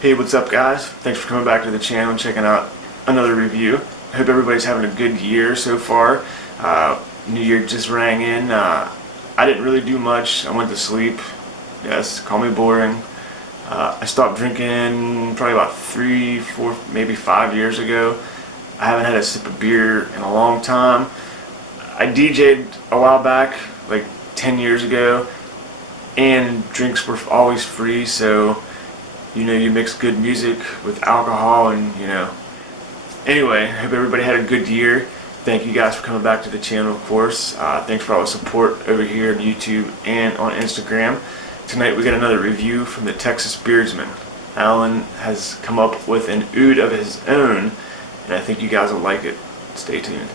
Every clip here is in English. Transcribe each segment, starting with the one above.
Hey, what's up guys? Thanks for coming back to the channel and checking out another review. I hope everybody's having a good year so far. New Year just rang in. I didn't really do much. I went to sleep. Yes, call me boring. I stopped drinking probably about 3, 4, maybe 5 years ago. I haven't had a sip of beer in a long time. I DJ'd a while back, like 10 years ago, and drinks were always free, so you mix good music with alcohol and Anyway, I hope everybody had a good year. Thank you guys for coming back to the channel, of course. Thanks for all the support over here on YouTube and on Instagram. Tonight we got another review from the Texas Beardsman. Alan has come up with an oud of his own, and I think you guys will like it. Stay tuned.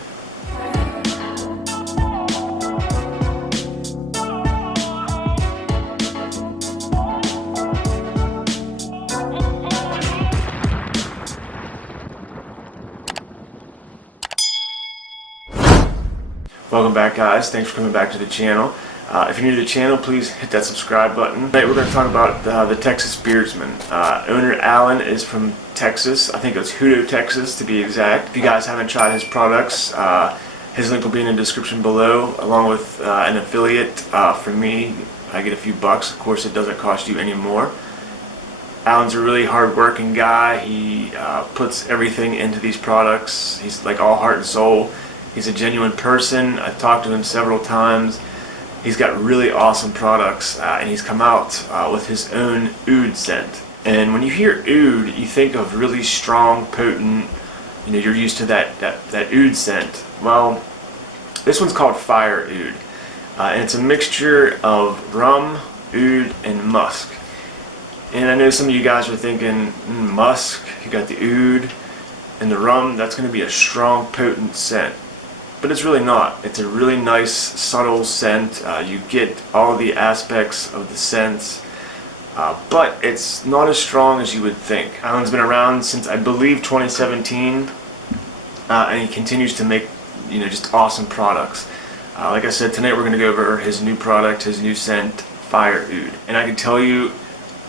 Welcome back guys, thanks for coming back to the channel. If you're new to the channel, please hit that subscribe button. Tonight we're going to talk about the Texas Beardsman. Owner Alan is from Texas. I think it's Hutto, Texas to be exact. If you guys haven't tried his products, his link will be in the description below, along with an affiliate for me. I get a few bucks. Of course, it doesn't cost you any more. Alan's a really hard-working guy. He puts everything into these products. He's like all heart and soul. He's a genuine person. I've talked to him several times. He's got really awesome products, and he's come out with his own oud scent. And when you hear oud, you think of really strong, potent, you're used to that oud scent. Well, this one's called Fire Oud. And it's a mixture of rum, oud, and musk. And I know some of you guys are thinking, musk, you got the oud, and the rum, that's going to be a strong, potent scent. But it's really not. It's a really nice, subtle scent. You get all the aspects of the scents, but it's not as strong as you would think. Alan's been around since, I believe, 2017, and he continues to make, just awesome products. Like I said, tonight we're going to go over his new product, his new scent, Fire Oud. And I can tell you,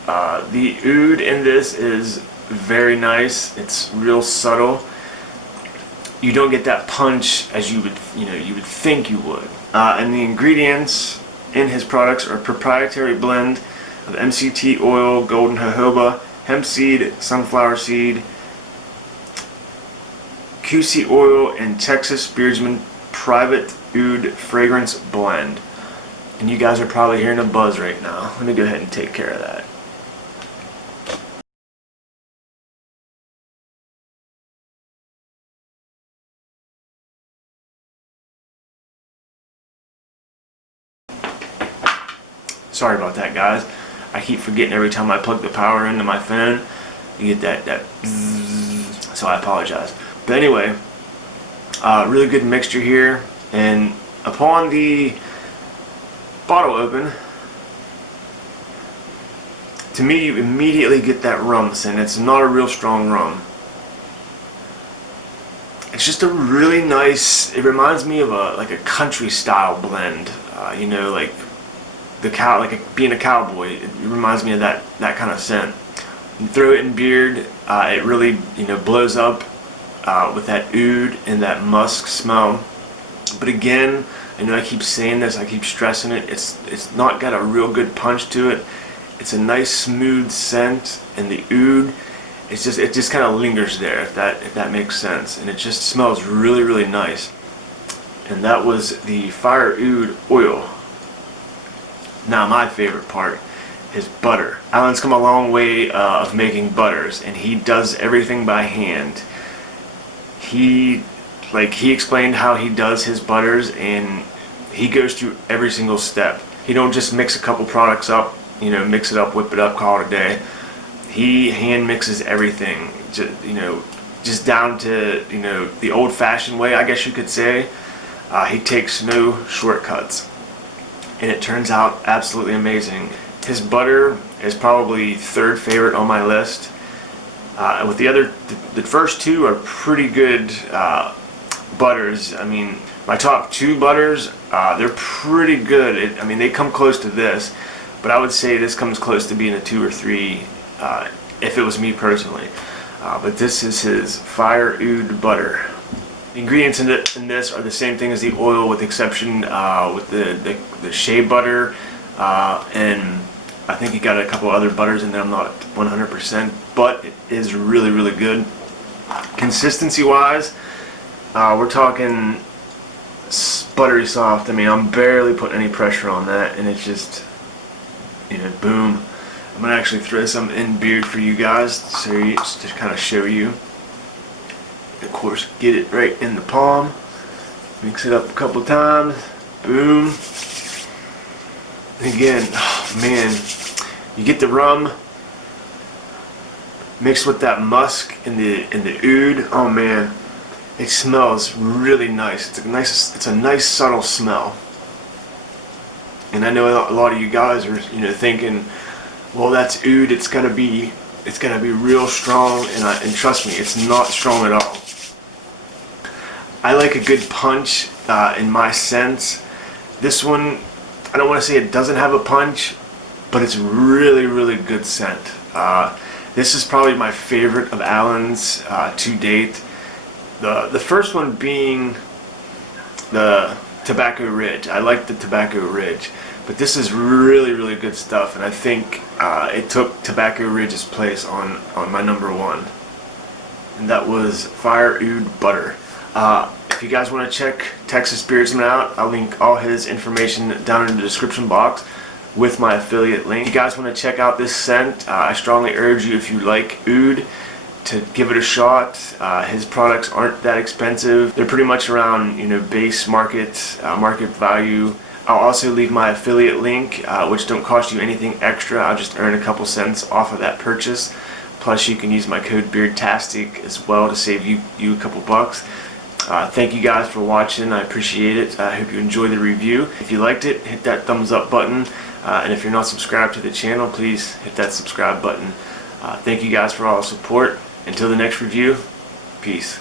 the oud in this is very nice. It's real subtle. You don't get that punch as you would think you would. And the ingredients in his products are a proprietary blend of MCT oil, golden jojoba, hemp seed, sunflower seed, QC oil, and Texas Beardsman Private Oud Fragrance Blend. And you guys are probably hearing a buzz right now. Let me go ahead and take care of that. Sorry about that, guys. I keep forgetting every time I plug the power into my phone. You get that bzzz, so I apologize. But anyway, really good mixture here. And upon the bottle open, to me, you immediately get that rum scent. It's not a real strong rum. It's just a really nice. It reminds me of like a country style blend. Like being a cowboy, it reminds me of that kind of scent. You throw it in beard, it really blows up with that oud and that musk smell. But again, I know I keep saying this, I keep stressing it. It's not got a real good punch to it. It's a nice smooth scent, and the oud, it just kind of lingers there, if that makes sense, and it just smells really, really nice. And that was the Fire Oud oil. Now my favorite part is butter. Alan's come a long way of making butters, and he does everything by hand. He explained how he does his butters, and he goes through every single step. He don't just mix a couple products up, mix it up, whip it up, call it a day. He hand mixes everything, just down to the old-fashioned way, I guess you could say. He takes no shortcuts. And it turns out absolutely amazing. His butter is probably third favorite on my list. And with the first two are pretty good butters. I mean, my top two butters, they're pretty good. They come close to this, but I would say this comes close to being a 2 or 3 if it was me personally. But this is his Fire Oud butter. The ingredients in this are the same thing as the oil, with the exception with the shea butter, and I think he got a couple other butters in there. I'm not 100%, but it is really, really good. Consistency wise, we're talking buttery soft. I mean, I'm barely putting any pressure on that, and it's just, you know, boom. I'm gonna actually throw some in beard for you guys, so just to kind of show you. Of course, get it right in the palm. Mix it up a couple times. Boom. And again, oh man, you get the rum mixed with that musk and the oud. Oh man, it smells really nice. It's a nice subtle smell. And I know a lot of you guys are, you know, thinking, well, that's oud. It's gotta be real strong, and trust me, it's not strong at all. I like a good punch in my sense. This one, I don't want to say it doesn't have a punch, but it's really, really good scent. This is probably my favorite of Alan's to date. The first one being the Tobacco Ridge. I like the Tobacco Ridge, but this is really, really good stuff, and I think it took Tobacco Ridge's place on my #1, and that was Fire Oud butter. If you guys want to check Texas Beardsman out, I'll link all his information down in the description box with my affiliate link. If you guys want to check out this scent, I strongly urge you, if you like oud, to give it a shot. His products aren't that expensive. They're pretty much around, you know, base market value. I'll also leave my affiliate link, which don't cost you anything extra. I'll just earn a couple cents off of that purchase. Plus, you can use my code Beardtastic as well to save you a couple bucks. Thank you guys for watching. I appreciate it. I hope you enjoyed the review. If you liked it, hit that thumbs up button. And if you're not subscribed to the channel, please hit that subscribe button. Thank you guys for all the support. Until the next review, peace.